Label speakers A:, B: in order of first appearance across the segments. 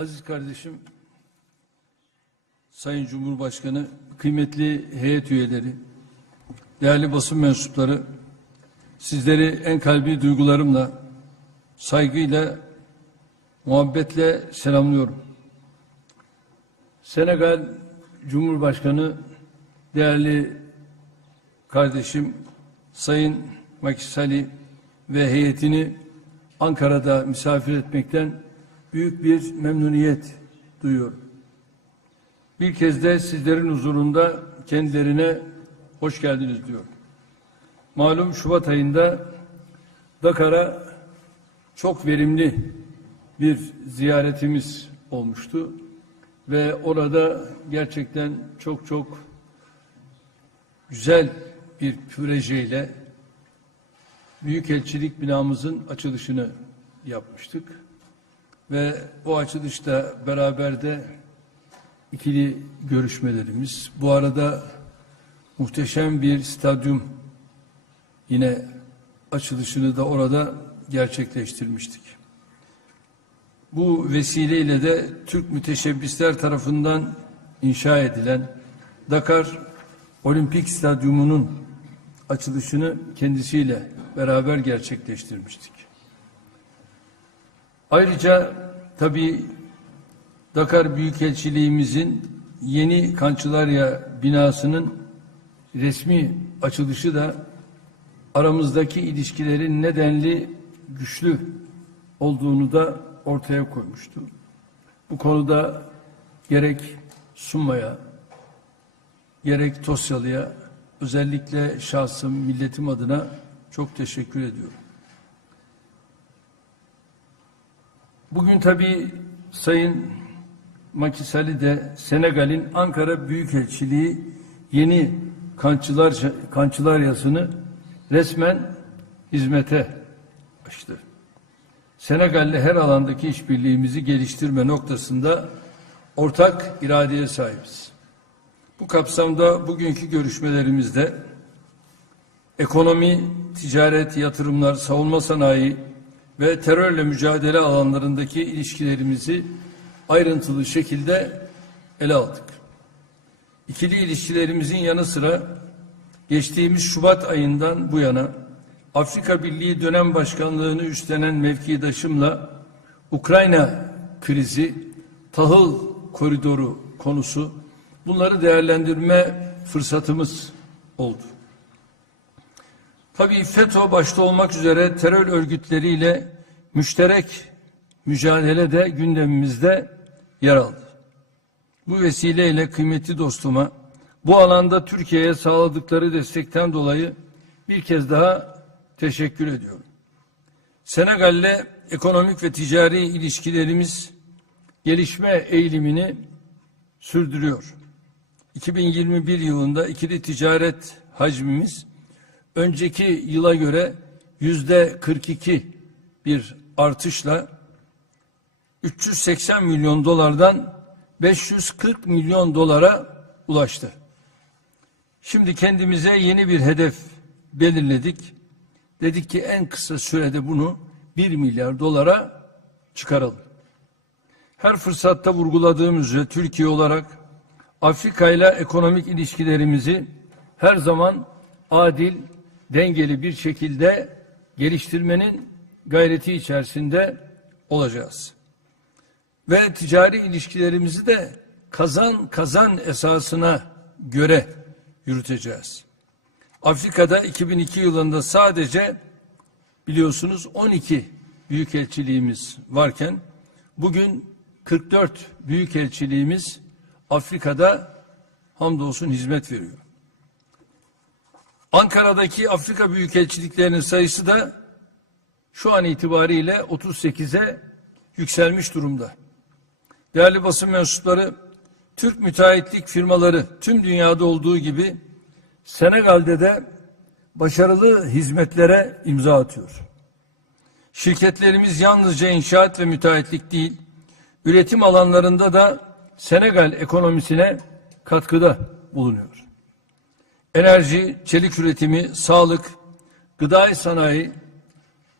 A: Aziz kardeşim, Sayın Cumhurbaşkanı, kıymetli heyet üyeleri, değerli basın mensupları, sizleri en kalbi duygularımla, saygıyla, muhabbetle selamlıyorum. Senegal Cumhurbaşkanı, değerli kardeşim Sayın Macky Sall ve heyetini Ankara'da misafir etmekten büyük bir memnuniyet duyuyorum. Bir kez de sizlerin huzurunda kendilerine hoş geldiniz diyorum. Malum Şubat ayında Dakar'a çok verimli bir ziyaretimiz olmuştu ve orada gerçekten çok çok güzel bir projeyle Büyükelçilik binamızın açılışını yapmıştık. Ve o açılışta beraber de ikili görüşmelerimiz. Bu arada muhteşem bir stadyum yine açılışını da orada gerçekleştirmiştik. Bu vesileyle de Türk müteşebbisler tarafından inşa edilen Dakar Olimpik Stadyumu'nun açılışını kendisiyle beraber gerçekleştirmiştik. Ayrıca tabii Dakar Büyükelçiliğimizin yeni Kançılarya binasının resmi açılışı da aramızdaki ilişkilerin nedenli güçlü olduğunu da ortaya koymuştu. Bu konuda gerek Sunma'ya, gerek Tosyalı'ya özellikle şahsım, milletim adına çok teşekkür ediyorum. Bugün tabii Sayın Macky Sall de Senegal'in Ankara Büyükelçiliği yeni kançılar kançılar yasını resmen hizmete açtı. Senegal'le her alandaki işbirliğimizi geliştirme noktasında ortak iradeye sahibiz. Bu kapsamda bugünkü görüşmelerimizde ekonomi, ticaret, yatırımlar, savunma sanayi ve terörle mücadele alanlarındaki ilişkilerimizi ayrıntılı şekilde ele aldık. İkili ilişkilerimizin yanı sıra geçtiğimiz Şubat ayından bu yana Afrika Birliği dönem başkanlığını üstlenen mevkidaşımla Ukrayna krizi, tahıl koridoru konusu bunları değerlendirme fırsatımız oldu. Tabii FETÖ başta olmak üzere terör örgütleriyle müşterek mücadele de gündemimizde yer aldı. Bu vesileyle kıymetli dostuma bu alanda Türkiye'ye sağladıkları destekten dolayı bir kez daha teşekkür ediyorum. Senegal'le ekonomik ve ticari ilişkilerimiz gelişme eğilimini sürdürüyor. 2021 yılında ikili ticaret hacmimiz önceki yıla göre yüzde 42 bir artışla 380 milyon dolardan 540 milyon dolara ulaştı. Şimdi kendimize yeni bir hedef belirledik. Dedik ki en kısa sürede bunu 1 milyar dolara çıkaralım. Her fırsatta vurguladığım üzere Türkiye olarak Afrika ile ekonomik ilişkilerimizi her zaman adil, dengeli bir şekilde geliştirmenin gayreti içerisinde olacağız. Ve ticari ilişkilerimizi de kazan kazan esasına göre yürüteceğiz. Afrika'da 2002 yılında sadece biliyorsunuz 12 büyükelçiliğimiz varken bugün 44 büyükelçiliğimiz Afrika'da hamdolsun hizmet veriyor. Ankara'daki Afrika büyükelçiliklerinin sayısı da şu an itibariyle 38'e yükselmiş durumda. Değerli basın mensupları, Türk müteahhitlik firmaları tüm dünyada olduğu gibi Senegal'de de başarılı hizmetlere imza atıyor. Şirketlerimiz yalnızca inşaat ve müteahhitlik değil, üretim alanlarında da Senegal ekonomisine katkıda bulunuyor. Enerji, çelik üretimi, sağlık, gıda sanayi,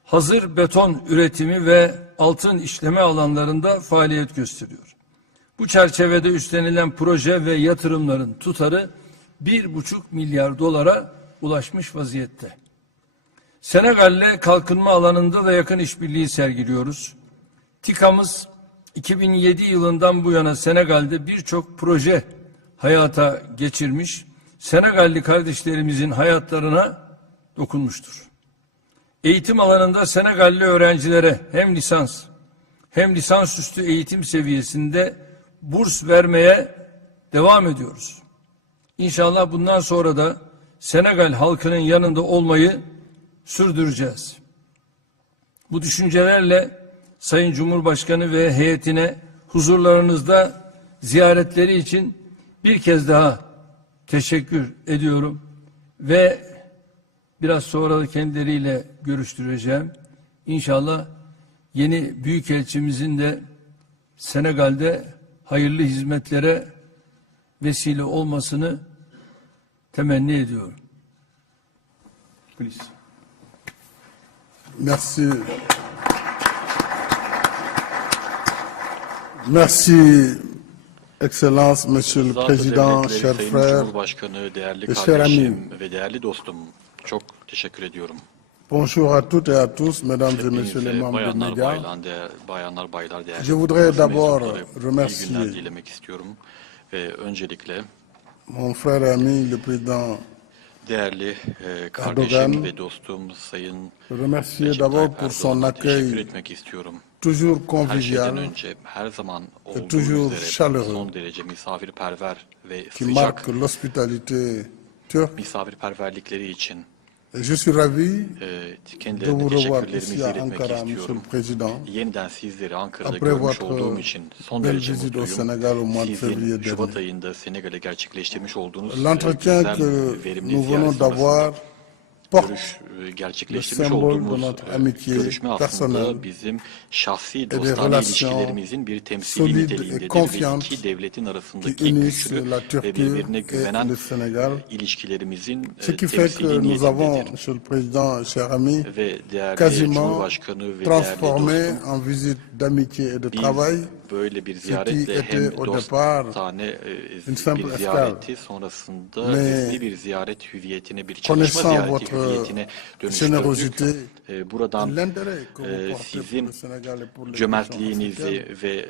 A: hazır beton üretimi ve altın işleme alanlarında faaliyet gösteriyor. Bu çerçevede üstlenilen proje ve yatırımların tutarı bir buçuk milyar dolara ulaşmış vaziyette. Senegal'le kalkınma alanında da yakın işbirliği sergiliyoruz. TİKA'mız 2007 yılından bu yana Senegal'de birçok proje hayata geçirmiş, Senegalli kardeşlerimizin hayatlarına dokunmuştur. Eğitim alanında Senegalli öğrencilere hem lisans hem lisansüstü eğitim seviyesinde burs vermeye devam ediyoruz. İnşallah bundan sonra da Senegal halkının yanında olmayı sürdüreceğiz. Bu düşüncelerle Sayın Cumhurbaşkanı ve heyetine huzurlarınızda ziyaretleri için bir kez daha teşekkür ediyorum ve biraz sonra da kendileriyle görüştüreceğim. İnşallah yeni büyükelçimizin de Senegal'de hayırlı hizmetlere vesile olmasını temenni ediyorum. Please.
B: Merci. Merci, Excellence, Monsieur le Président, chers frères.
C: Cumhurbaşkanı, değerli
B: ve cher
C: kardeşim ve değerli dostum çok teşekkür ediyorum.
B: Bonjour à toutes et à tous, Mesdames et Messieurs les membres de
C: değer, bayanlar, baylar, değerli
B: Je voudrais d'abord remercier
C: günler dilemek istiyorum. Ve öncelikle
B: Mon frère et ami, le Président,
C: değerli e, kardeşim
B: Erdoğan,
C: ve dostum Sayın
B: remercier d'abord pour son accueil
C: etmek istiyorum.
B: Toujours convivial
C: önce her zaman olduğu
B: toujours
C: üzere
B: chaleureux,
C: son derece misafirperver ve
B: qui
C: sıcak
B: marque l'hospitalité turque.
C: misafirperverlikleri için
B: Et je suis ravi
C: e,
B: de vous revoir ici à Ankara, Monsieur le Président.
C: Yeniden sizleri Ankara'da
B: Après
C: görmüş olduğum için son
B: belle
C: derece
B: visite au. Sénégal au mois de février
C: Sizin Şubat ayında Senegal'e gerçekleştirmiş olduğunuz e,
B: L'entretien que nous venons d'avoir porte
C: görüş e,
B: le
C: gerçekleştirmiş
B: symbole de
C: olduğumuz
B: notre
C: e,
B: amitié
C: görüşme aslında
B: personnelle
C: bizim şahsi
B: des
C: dostane
B: relations
C: ilişkilerimizin bir temsili
B: solides et
C: niteliğindedir ve
B: confiantes
C: iki devletin
B: qui
C: arasındaki
B: unissent
C: güçlü
B: la
C: ve
B: Turquie
C: birbirine
B: et
C: güvenen
B: le Sénégal.
C: e, ilişkilerimizin
B: Ce
C: e,
B: qui fait que
C: temsili
B: nous avons,
C: niyetindedir.
B: Monsieur le Président, cher ami,
C: Ve değerli
B: quasiment
C: Cumhurbaşkanı ve değerli
B: transformé
C: dostum
B: en visite d'amitié et de
C: Biz
B: travail
C: böyle bir ziyaretle hem dostane e, bir ziyareti sonrasında resmi bir ziyaret hüviyetine bir çalışma ziyareti hüviyetine dönüştürdük. E, Buradan e, sizin cömertliğinizi ve.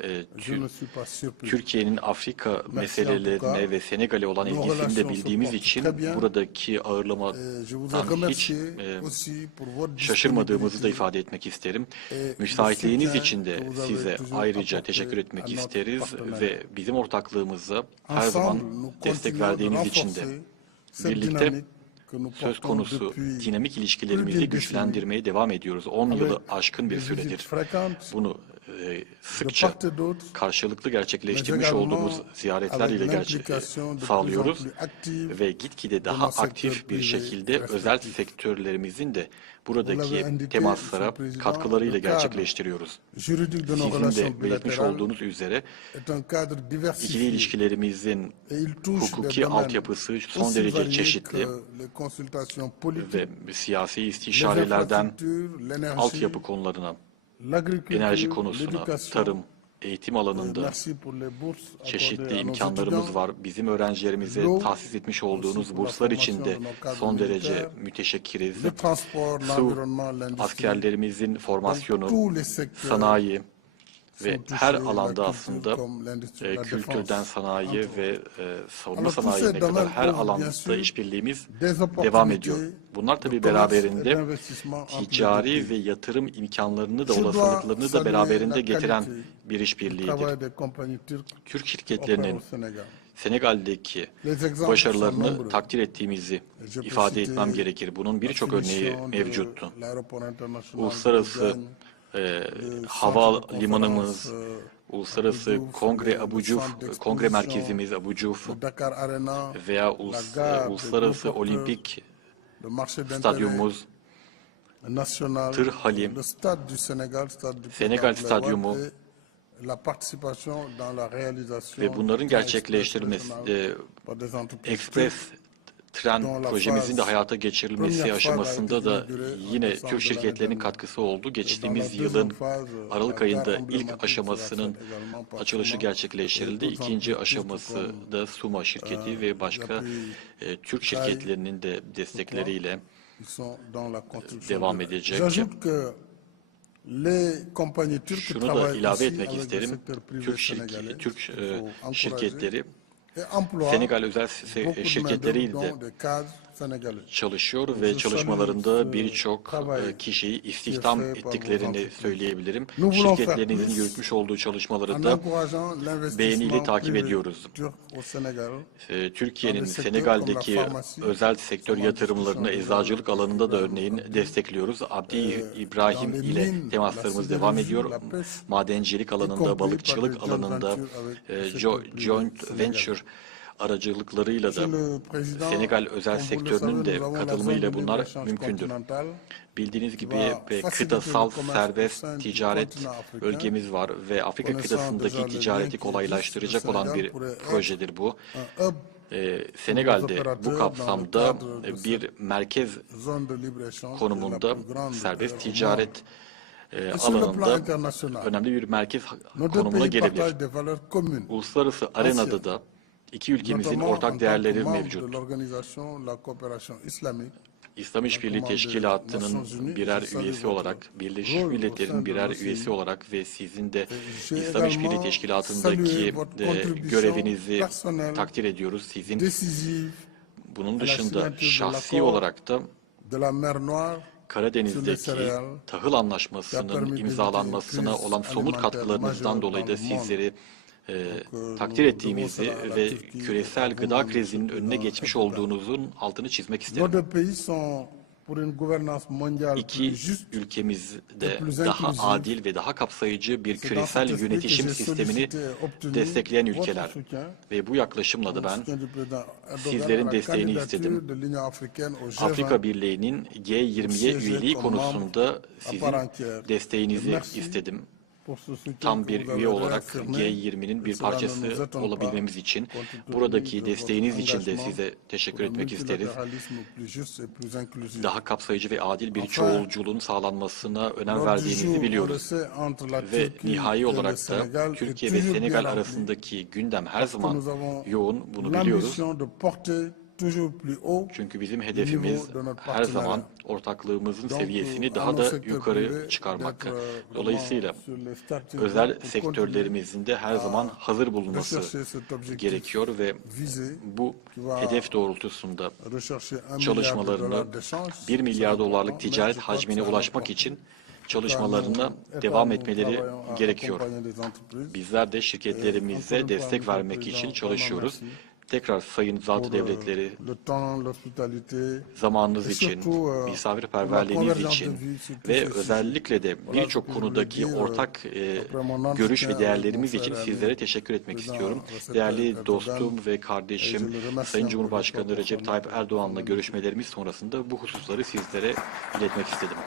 C: Türkiye'nin Afrika meselelerine ve Senegal'e olan ilgisini de bildiğimiz için buradaki ağırlamadan hiç şaşırmadığımızı da ifade etmek isterim. Müsaitliğiniz için de size ayrıca
B: apporté
C: teşekkür etmek isteriz ve bizim ortaklığımıza her zaman destek verdiğiniz için de birlikte söz konusu dinamik ilişkilerimizi güçlendirmeye devam ediyoruz. 10
B: avec
C: yılı aşkın bir süredir. Bunu e, sıkça karşılıklı gerçekleştirmiş olduğumuz ziyaretler ile gerçek sağlıyoruz ve gitgide daha aktif bir şekilde özel sektörlerimizin de buradaki temaslara katkılarıyla gerçekleştiriyoruz. Sizin de belirtmiş olduğunuz üzere ikili ilişkilerimizin hukuki altyapısı son derece çeşitli ve siyasi istişarelerden altyapı konularına, enerji konusuna, tarım, eğitim alanında çeşitli imkanlarımız var. Bizim öğrencilerimize tahsis etmiş olduğunuz burslar için de son derece müteşekkiriz. Su, askerlerimizin formasyonu, sanayi ve her alanda aslında e, kültürden sanayi ve e, savunma sanayine kadar her alanda işbirliğimiz devam ediyor. Bunlar
B: et
C: beraberinde ticari ve yatırım imkanlarını da olasılıklarını da beraberinde getiren bir işbirliğidir. Türk şirketlerinin. Senegal'deki başarılarını takdir ettiğimizi ifade etmem gerekir. Bunun birçok örneği mevcuttu. Uluslararası e,
B: centre de
C: hava limanımız, Uluslararası Kongre Abucuf, Kongre Merkezimiz Abucuf veya ulus, e, Uluslararası Olimpik Stadyumumuz, Tır Halim, Senegal Stadyumu ve bunların gerçekleştirilmesi,
B: express
C: e, ekspres tren projemizin de hayata geçirilmesi aşamasında da yine Türk şirketlerinin katkısı oldu. Geçtiğimiz yılın Aralık ayında ilk aşamasının açılışı gerçekleştirildi. İkinci aşaması da Suma şirketi ve başka e, Türk şirketlerinin de destekleriyle
B: construction.
C: devam
B: de-
C: edecek. Şunu da ilave etmek isterim. Türk, şirk-
B: sénégalais.
C: Türk e, şirketleri Senegal özel şirketleriyle de çalışıyor ve çalışmalarında
B: ce
C: birçok e, kişiyi istihdam ettiklerini söyleyebilirim. Şirketlerinizin yürütmüş olduğu çalışmaları da beğeniyle takip ediyoruz. e, Türkiye'nin Senegal'deki özel sektör yatırımlarını
B: la
C: eczacılık alanında da örneğin destekliyoruz. Abdi İbrahim ile temaslarımız
B: la
C: devam ediyor. Madencilik alanında, balıkçılık alanında e, joint venture aracılıklarıyla da Senegal özel sektörünün de katılımıyla bunlar mümkündür. Bildiğiniz gibi kıtasal serbest ticaret bölgemiz var ve Afrika kıtasındaki ticareti kolaylaştıracak olan bir projedir bu. Ee, Senegal'de bu kapsamda bir merkez konumunda serbest ticaret e, alanında önemli bir merkez konumuna gelebilir. Uluslararası arenada da iki ülkemizin ortak değerleri mevcut. İslam İşbirliği Teşkilatı'nın birer üyesi olarak, Birleşmiş Milletler'in birer üyesi olarak ve sizin de İslam İşbirliği Teşkilatı'ndaki e, görevinizi takdir ediyoruz. Sizin bunun dışında şahsi olarak da Karadeniz'deki tahıl anlaşmasının imzalanmasına olan somut katkılarınızdan dolayı da sizleri e, takdir ettiğimizi ve küresel gıda krizinin önüne geçmiş olduğunuzun altını çizmek isterim. İki ülkemizde daha adil ve daha kapsayıcı bir küresel yönetişim sistemini destekleyen ülkeler. Ve bu yaklaşımla da ben sizlerin desteğini istedim.
B: de l'Union africaine au G20.
C: Afrika Birliği'nin G20'ye
B: siéger
C: üyeliği konusunda sizin desteğinizi istedim. Tam bir üye olarak
B: réaffirmé.
C: G20'nin bir parçası olabilmemiz için buradaki desteğiniz için de size teşekkür etmek isteriz. Daha kapsayıcı ve adil bir çoğulculuğun sağlanmasına önem verdiğinizi biliyoruz. Ve nihai olarak da Türkiye ve Senegal arasındaki gündem her zaman yoğun, bunu biliyoruz. Çünkü bizim hedefimiz her zaman ortaklığımızın seviyesini daha da yukarı çıkarmak. Dolayısıyla özel sektörlerimizin de her zaman hazır bulunması gerekiyor ve bu hedef doğrultusunda çalışmalarını
B: dollars d'échange.
C: 1 milyar dolarlık ticaret hacmine ulaşmak için çalışmalarına devam etmeleri gerekiyor. Bizler de şirketlerimize destek vermek için çalışıyoruz. Tekrar sayın zatı
B: pour, euh,
C: devletleri zamanınız için,
B: euh,
C: misafirperverliğiniz için ve özellikle de birçok konudaki
B: dire,
C: ortak e, görüş ve değerlerimiz için sizlere teşekkür etmek istiyorum. Değerli dostum ve kardeşim Sayın Cumhurbaşkanı Recep Tayyip Erdoğan'la görüşmelerimiz sonrasında bu hususları sizlere iletmek istedim.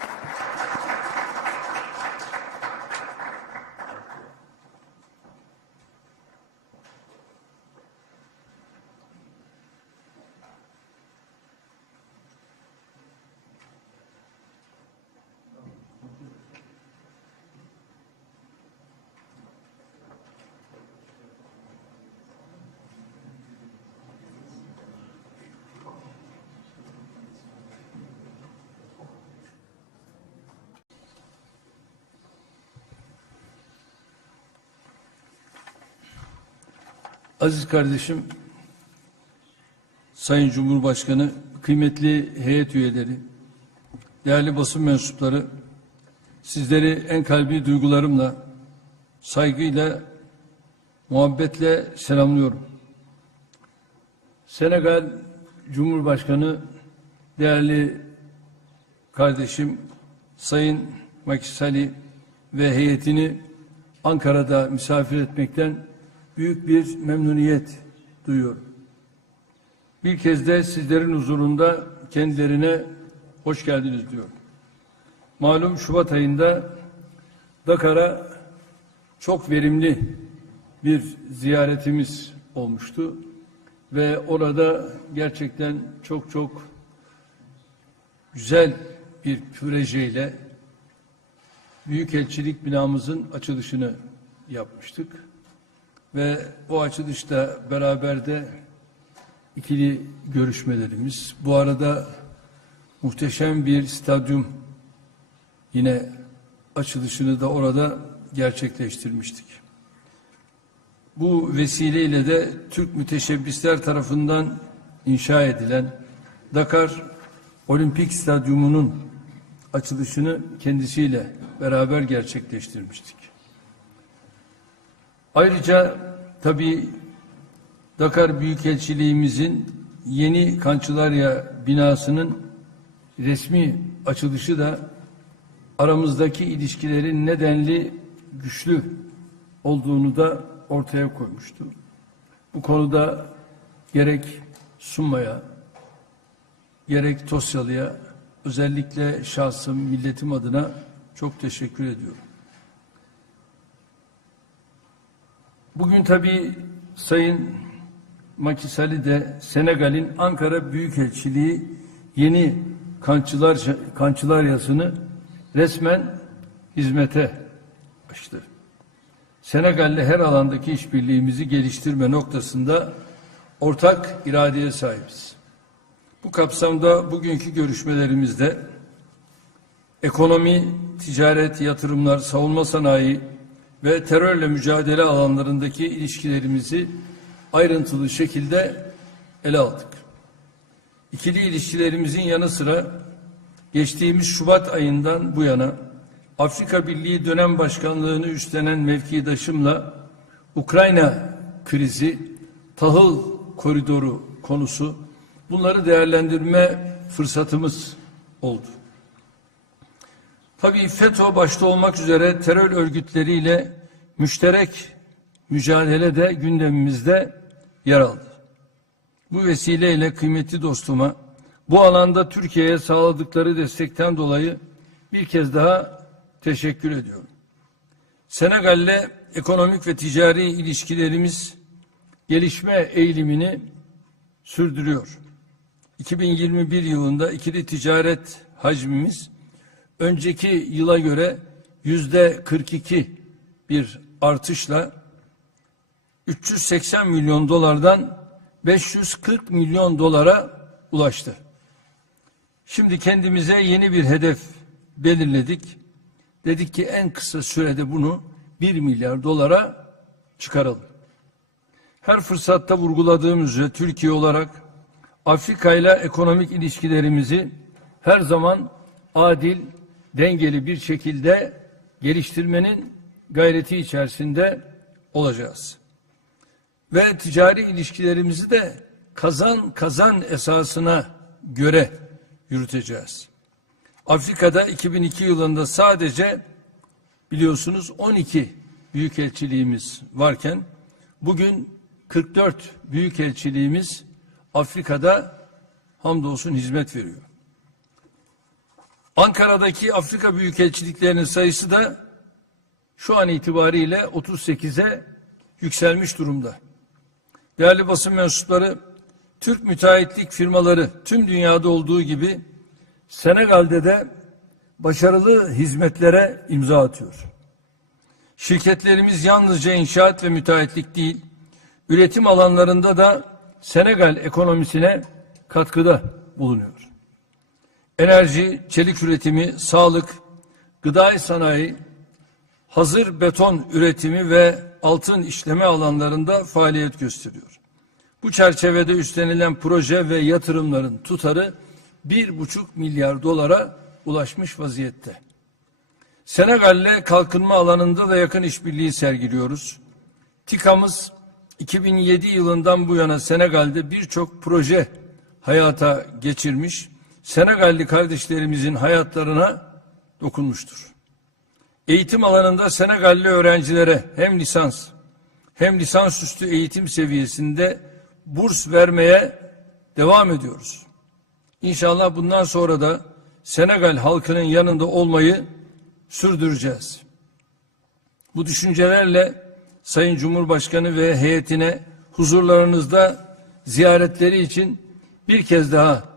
A: Aziz kardeşim, Sayın Cumhurbaşkanı, kıymetli heyet üyeleri, değerli basın mensupları, sizleri en kalbi duygularımla, saygıyla, muhabbetle selamlıyorum. Senegal Cumhurbaşkanı, değerli kardeşim Sayın Macky Sall ve heyetini Ankara'da misafir etmekten büyük bir memnuniyet duyuyorum. Bir kez de sizlerin huzurunda kendilerine hoş geldiniz diyorum. Malum Şubat ayında Dakar'a çok verimli bir ziyaretimiz olmuştu ve orada gerçekten çok çok güzel bir projeyle Büyükelçilik binamızın açılışını yapmıştık. Ve o açılışta beraber de ikili görüşmelerimiz. Bu arada muhteşem bir stadyum yine açılışını da orada gerçekleştirmiştik. Bu vesileyle de Türk müteşebbisler tarafından inşa edilen Dakar Olimpik Stadyumu'nun açılışını kendisiyle beraber gerçekleştirmiştik. Ayrıca tabii Dakar Büyükelçiliğimizin yeni Kançılarya binasının resmi açılışı da aramızdaki ilişkilerin nedenli güçlü olduğunu da ortaya koymuştu. Bu konuda gerek Sunma'ya, gerek Tosyalı'ya özellikle şahsım, milletim adına çok teşekkür ediyorum. Bugün tabii Sayın Makisali de Senegal'in Ankara Büyükelçiliği yeni kançılar kançılar yasını resmen hizmete açtı. Senegal'le her alandaki işbirliğimizi geliştirme noktasında ortak iradeye sahibiz. Bu kapsamda bugünkü görüşmelerimizde ekonomi, ticaret, yatırımlar, savunma sanayi ve terörle mücadele alanlarındaki ilişkilerimizi ayrıntılı şekilde ele aldık. İkili ilişkilerimizin yanı sıra geçtiğimiz Şubat ayından bu yana Afrika Birliği dönem başkanlığını üstlenen mevkidaşımla Ukrayna krizi, tahıl koridoru konusu bunları değerlendirme fırsatımız oldu. Tabii FETÖ başta olmak üzere terör örgütleriyle müşterek mücadele de gündemimizde yer aldı. Bu vesileyle kıymetli dostuma bu alanda Türkiye'ye sağladıkları destekten dolayı bir kez daha teşekkür ediyorum. Senegal'le ekonomik ve ticari ilişkilerimiz gelişme eğilimini sürdürüyor. 2021 yılında ikili ticaret hacmimiz önceki yıla göre yüzde 42 bir artışla 380 milyon dolardan 540 milyon dolara ulaştı. Şimdi kendimize yeni bir hedef belirledik. Dedik ki en kısa sürede bunu 1 milyar dolara çıkaralım. Her fırsatta vurguladığım üzere Türkiye olarak Afrika ile ekonomik ilişkilerimizi her zaman adil, dengeli bir şekilde geliştirmenin gayreti içerisinde olacağız. Ve ticari ilişkilerimizi de kazan kazan esasına göre yürüteceğiz. Afrika'da 2002 yılında sadece biliyorsunuz 12 büyükelçiliğimiz varken bugün 44 büyükelçiliğimiz Afrika'da hamdolsun hizmet veriyor. Ankara'daki Afrika büyükelçiliklerinin sayısı da şu an itibariyle 38'e yükselmiş durumda. Değerli basın mensupları, Türk müteahhitlik firmaları tüm dünyada olduğu gibi Senegal'de de başarılı hizmetlere imza atıyor. Şirketlerimiz yalnızca inşaat ve müteahhitlik değil, üretim alanlarında da Senegal ekonomisine katkıda bulunuyor. Enerji, çelik üretimi, sağlık, gıda sanayi, hazır beton üretimi ve altın işleme alanlarında faaliyet gösteriyor. Bu çerçevede üstlenilen proje ve yatırımların tutarı bir buçuk milyar dolara ulaşmış vaziyette. Senegal'le kalkınma alanında da yakın işbirliği sergiliyoruz. TİKA'mız 2007 yılından bu yana Senegal'de birçok proje hayata geçirmiş, Senegalli kardeşlerimizin hayatlarına dokunmuştur. Eğitim alanında Senegalli öğrencilere hem lisans hem lisansüstü eğitim seviyesinde burs vermeye devam ediyoruz. İnşallah bundan sonra da Senegal halkının yanında olmayı sürdüreceğiz. Bu düşüncelerle Sayın Cumhurbaşkanı ve heyetine huzurlarınızda ziyaretleri için bir kez daha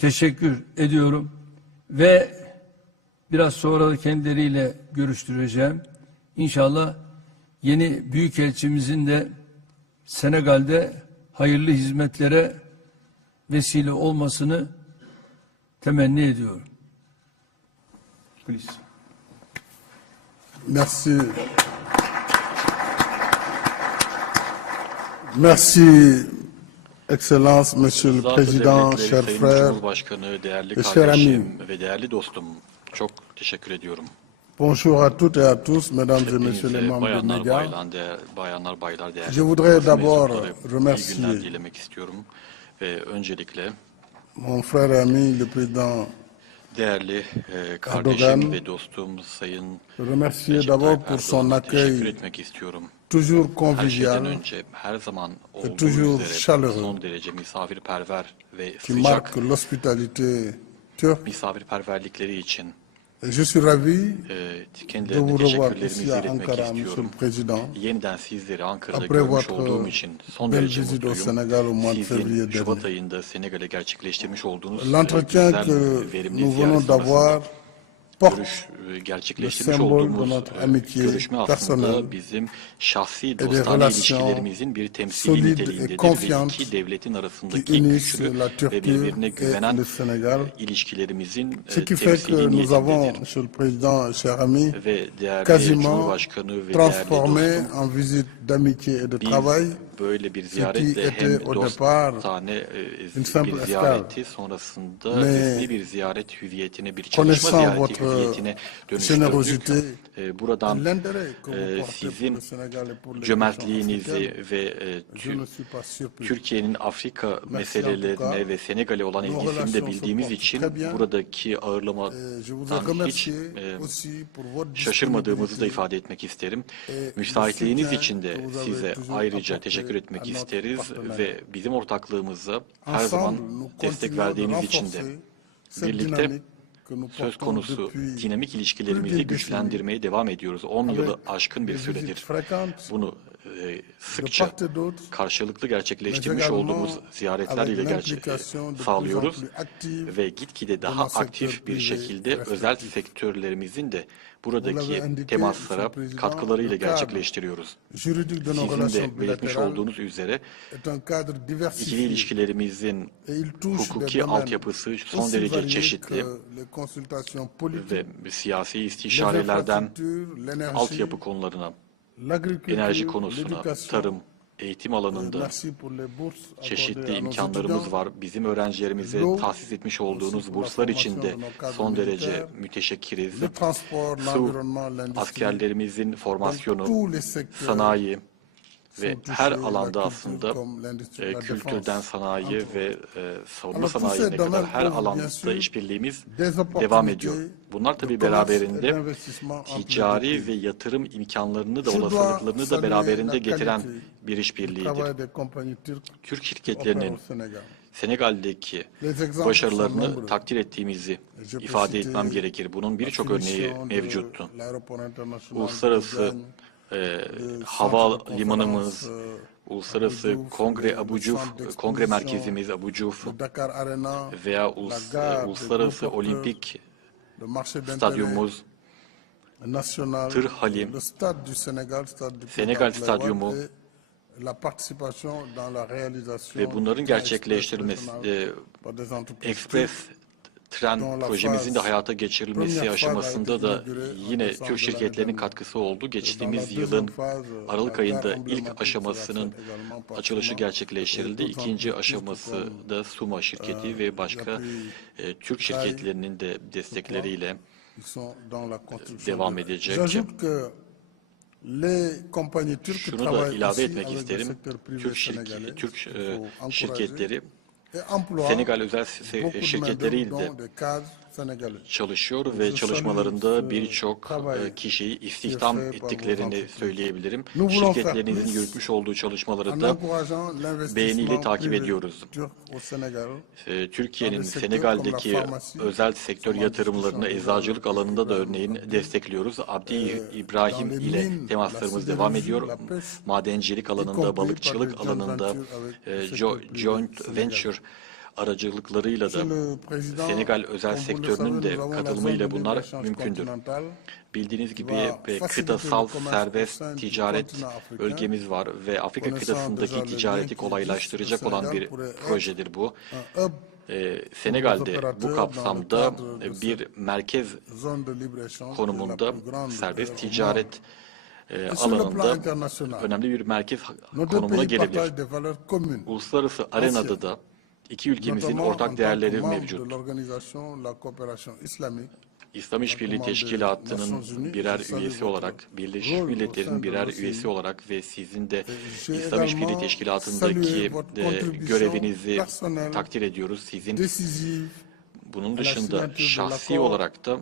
A: teşekkür ediyorum ve biraz sonra da kendileriyle görüştüreceğim. İnşallah yeni büyükelçimizin de Senegal'de hayırlı hizmetlere vesile olmasını temenni ediyorum. Please.
B: Merci. Merci, Excellence, Monsieur le Président, chers frères.
C: Cumhurbaşkanı, değerli
B: ve cher
C: kardeşim ve değerli dostum çok teşekkür ediyorum.
B: Bonjour à toutes et à tous, Mesdames et Messieurs les membres
C: baylar, değer, bayanlar, baylar, değerli
B: Je voudrais d'abord remercier
C: dilemek istiyorum. Ve öncelikle
B: Mon frère et ami, le Président,
C: değerli e, kardeşim
B: Erdoğan,
C: ve dostum Sayın
B: remercier d'abord pour son accueil
C: etmek istiyorum.
B: Toujours convivial
C: önce her zaman olduğu
B: toujours
C: üzere
B: chaleureux,
C: son derece misafirperver ve
B: qui
C: sıcak
B: marque l'hospitalité turque.
C: misafirperverlikleri için
B: Et je suis ravi
C: e,
B: de vous revoir ici à Ankara, Monsieur le Président.
C: Yeniden sizleri Ankara'da
B: Après
C: görmüş
B: votre
C: olduğum için son
B: belle
C: derece
B: visite au. Sénégal au mois de février
C: Sizin Şubat
B: dernier.
C: ayında Senegal'e gerçekleştirmiş olduğunuz e,
B: L'entretien que nous venons d'avoir
C: görüş e,
B: le
C: gerçekleştirmiş olduğumuz e, görüşme aslında bizim şahsi
B: des
C: dostane ilişkilerimizin bir temsili niteliğindedir. Ve iki devletin arasındaki güçlü ve birbirine güvenen e, ilişkilerimizin e, temsili niyetindedir. Ve değerli Cumhurbaşkanı ve değerli dostum Biz böyle bir ziyaretle hem dostane e, bir ziyareti sonrasında resmi bir ziyaret hüviyetine bir çalışma ziyareti hüviyetine dönüştürdük. E, Buradan e, sizin cömertliğinizi ve. Türkiye'nin Afrika meselelerine ve Senegal'e olan ilgisini de bildiğimiz için buradaki ağırlamadan hiç şaşırmadığımızı da ifade etmek isterim. Müsaitliğiniz için de size ayrıca
B: apporté
C: teşekkür etmek isteriz ve bizim ortaklığımıza her zaman destek verdiğiniz için de birlikte söz konusu dinamik ilişkilerimizi güçlendirmeye devam ediyoruz. 10
B: Avec
C: yılı aşkın bir süredir. Bunu e, sıkça karşılıklı gerçekleştirmiş olduğumuz ziyaretler ile gerçek sağlıyoruz ve gitgide daha aktif bir şekilde özel sektörlerimizin de buradaki temaslara katkılarıyla gerçekleştiriyoruz. Sizin de belirtmiş olduğunuz üzere ikili ilişkilerimizin hukuki altyapısı son derece çeşitli ve siyasi istişarelerden altyapı konularına, enerji konusuna, tarım, eğitim alanında
B: accordées
C: çeşitli imkanlarımız var. Bizim öğrencilerimize tahsis etmiş olduğunuz burslar için de son derece müteşekkiriz. Su, askerlerimizin formasyonu, sanayi ve her alanda aslında e, kültürden sanayi ve e, savunma sanayine kadar her alanda işbirliğimiz devam ediyor. Bunlar tabii beraberinde ticari ve yatırım imkanlarını da olasılıklarını da beraberinde getiren bir işbirliğidir. Türk şirketlerinin. Senegal'deki başarılarını takdir ettiğimizi ifade etmem gerekir. Bunun birçok örneği mevcuttu. Uluslararası e,
B: centre de
C: havalimanımız,
B: conférence, euh,
C: uluslararası kongre
B: le
C: Abucuf,
B: d'exposition,
C: kongre merkezimiz Abucuf
B: Arena,
C: veya ulus- e, uluslararası olimpik stadyumumuz, Tır Halim,
B: Abdoulaye
C: Stadyumu ve bunların gerçekleştirilmesi, e,
B: régional
C: tren projemizin de hayata geçirilmesi aşamasında da yine Türk şirketlerinin katkısı oldu. Geçtiğimiz yılın Aralık ayında ilk aşamasının açılışı gerçekleştirildi. İkinci aşaması da Suma şirketi ve başka e, Türk şirketlerinin de destekleriyle devam
B: de-
C: edecek. Şunu da ilave etmek isterim. Türk, şirk-. Türk e, şirketleri
B: et emploient
C: Senegal özel se-
B: beaucoup de
C: çalışıyor ve çalışmalarında
B: ce
C: birçok e, kişiyi istihdam ettiklerini söyleyebilirim. Şirketlerinizin yürütmüş olduğu çalışmaları da beğeniyle takip ediyoruz. e, Türkiye'nin Senegal'deki özel sektör yatırımlarını eczacılık alanında da örneğin destekliyoruz. Abdi
B: Ee,
C: İbrahim ile temaslarımız
B: la
C: devam ediyor. Madencilik alanında, balıkçılık alanında e, joint venture aracılıklarıyla da Senegal özel sektörünün de katılımıyla bunlar mümkündür. Bildiğiniz gibi kıtasal serbest ticaret bölgemiz var ve Afrika kıtasındaki ticareti kolaylaştıracak olan bir projedir bu. Ee, Senegal'de bu kapsamda bir merkez konumunda serbest ticaret e, alanında önemli bir merkez konumuna gelebilir. Uluslararası arenada da iki ülkemizin ortak değerleri mevcut. İslam İşbirliği Teşkilatı'nın birer üyesi olarak, Birleşmiş Milletler'in birer üyesi olarak ve sizin de İslam İşbirliği Teşkilatı'ndaki e, görevinizi takdir ediyoruz. Sizin bunun dışında şahsi olarak da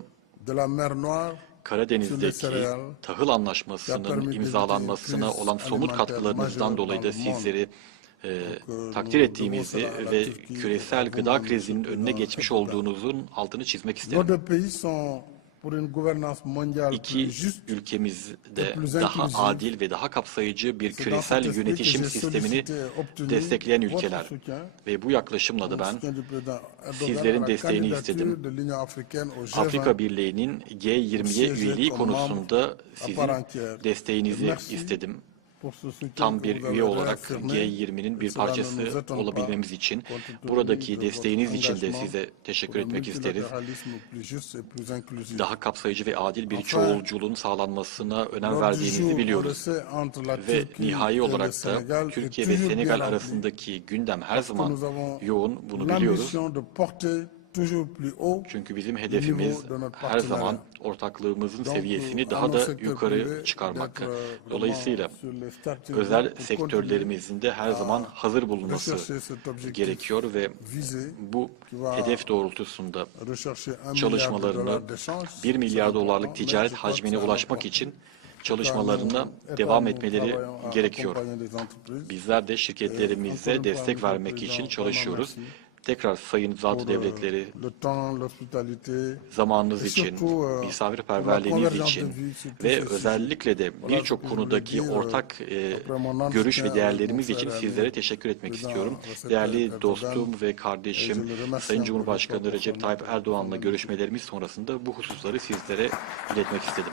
C: Karadeniz'deki tahıl anlaşmasının imzalanmasına olan somut katkılarınızdan dolayı da sizleri e,
B: Donc,
C: takdir ettiğimizi ve küresel gıda krizinin önüne geçmiş olduğunuzun altını çizmek isterim. İki ülkemizde daha adil ve daha kapsayıcı bir küresel
B: j'ai
C: sistemini destekleyen ülkeler. ve bu yaklaşımla da ben sizlerin desteğini istedim.
B: de l'Union africaine au G20
C: Afrika Birliği'nin G20'ye
B: siège
C: üyeliği konusunda sizin desteğinizi istedim. Tam bir üye olarak
B: réaffirmé.
C: G20'nin bir parçası olabilmemiz için buradaki desteğiniz için de size teşekkür etmek isteriz. Daha kapsayıcı ve adil bir çoğulculuğun sağlanmasına önem verdiğinizi biliyoruz. Ve nihai olarak da
B: Sénégal
C: Türkiye ve Senegal arasındaki gündem her zaman yoğun, bunu biliyoruz. Çünkü bizim hedefimiz her zaman. Ortaklığımızın seviyesini daha da yukarı çıkarmak. Dolayısıyla özel sektörlerimizin de her zaman hazır bulunması gerekiyor ve bu hedef doğrultusunda
B: d'échange.
C: 1 milyar dolarlık ticaret hacmine ulaşmak için çalışmalarına devam etmeleri gerekiyor. Bizler de şirketlerimize destek vermek için çalışıyoruz. Tekrar sayın zatı
B: euh,
C: devletleri zamanınız için,
B: euh,
C: misafirperverliğiniz için ve özellikle de birçok konudaki
B: dire,
C: ortak e, görüş ve değerlerimiz için sizlere teşekkür etmek istiyorum. Değerli dostum ve kardeşim Sayın Cumhurbaşkanı Recep Tayyip Erdoğan'la görüşmelerimiz sonrasında bu hususları sizlere iletmek istedim.